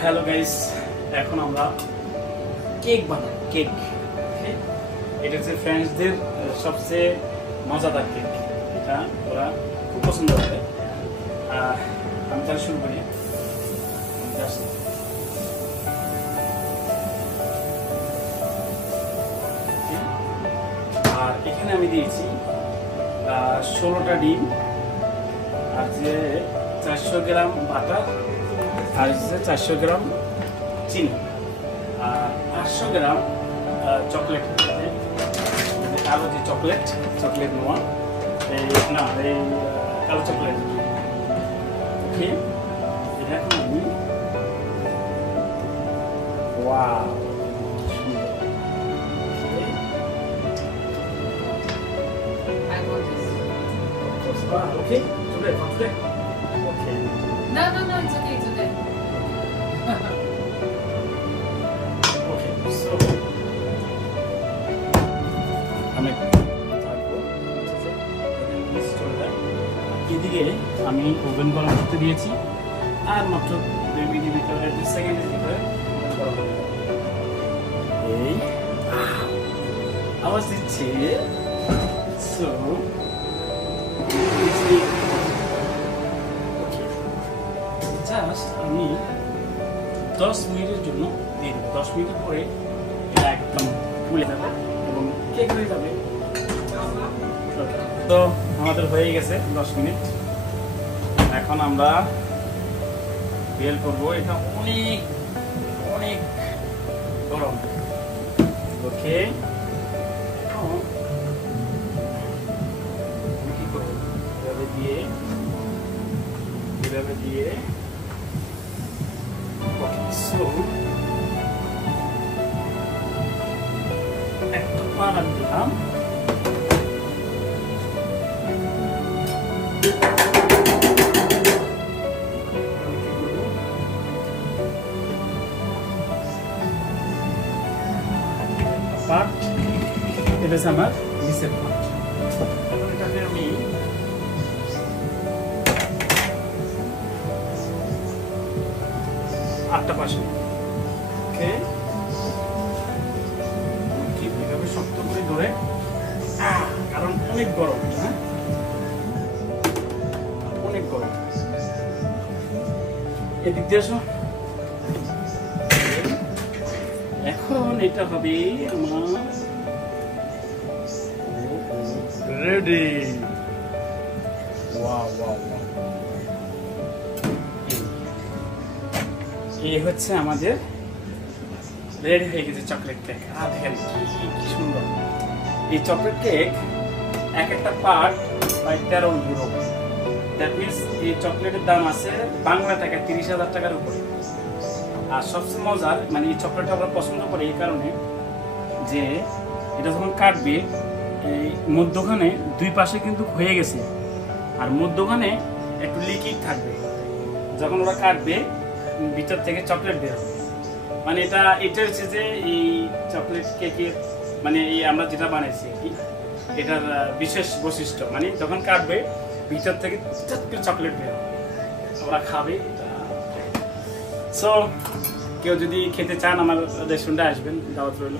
Hello guys, এখন আমরা cake বানাবো। কেক এটা হচ্ছে ফ্রেন্ডসদের সবচেয়ে মজাদার কেক। এটা ওরা খুব পছন্দ করে। আমি তাহলে শুরু করি। আর এখানে আমি দিয়েছি 16টা ডিম, আর যে 400 গ্রাম বাটার, আর 400 গ্রাম চিনি, আর 800 গ্রাম চকলেট। কালো যে চকলেট নোয়া, এই কালো চকলেট। ওকে, এটা এখন আমি wow okay, today. Okay. No, it's okay today. Okay, so আমি এদিকে আমি ওভেন গরম করতে দিয়েছি, আর মাত্র 2 মিনিট ভিতরে 2 সেকেন্ডের ভিতরে এই আওয়াজ দিচ্ছে। সো জাস্ট আমি 10 মিনিটের জন্য দিয়ে দেবো। 10 মিনিট পরে এটা একদম ফুলে যাবে এবং কেক হয়ে যাবে। তো আমাদের হয়ে গেছে 10 মিনিট। এখন আমরা বেল করবো। এটা অনেক অনেক গরম। ওকে, কি করবো? এভাবে দিয়ে so একটু পানি দিলাম। পার্ট এটা হচ্ছে আমার নিচের পার্ট। এখন এটাকে আমি আটটা পাশে এইভাবে শক্ত করে ধরে, কারণ অনেক গরম। হ্যাঁ, অনেক গরম। এদিক দিয়ে আসো। এখন এটা হবে আমার রেডি। এই হচ্ছে আমাদের রেডি হয়ে গেছে চকলেট কেক। আর দেখেন কি সুন্দর এই চকলেট কেক। এক একটা পার্ট প্রায় 13 ইউরো। দ্যাট মিনস এই চকলেটের দাম আছে বাংলা টাকা 30,000 টাকার উপরে। আর সবচেয়ে মজার, মানে এই চকলেটটা আমরা পছন্দ করি এই কারণে যে এটা যখন কাটবে এই মধ্যখানে 2 পাশে কিন্তু হয়ে গেছে, আর মধ্যখানে একটু লিকুইড থাকবে। যখন ওরা কাটবে ভিতর থেকে চকলেট বের হবে। মানে এটা হচ্ছে যে এই চকলেট কেকের, মানে এই আমরা যেটা বানাইছি এটার বিশেষ বৈশিষ্ট্য। মানে যখন কাটবে ভিতর থেকে চকলেট বের হবে, ওরা খাবে। সো কেউ যদি খেতে চান আমার রেস্টুরেন্টে আসবেন, দাওয়াত রইল।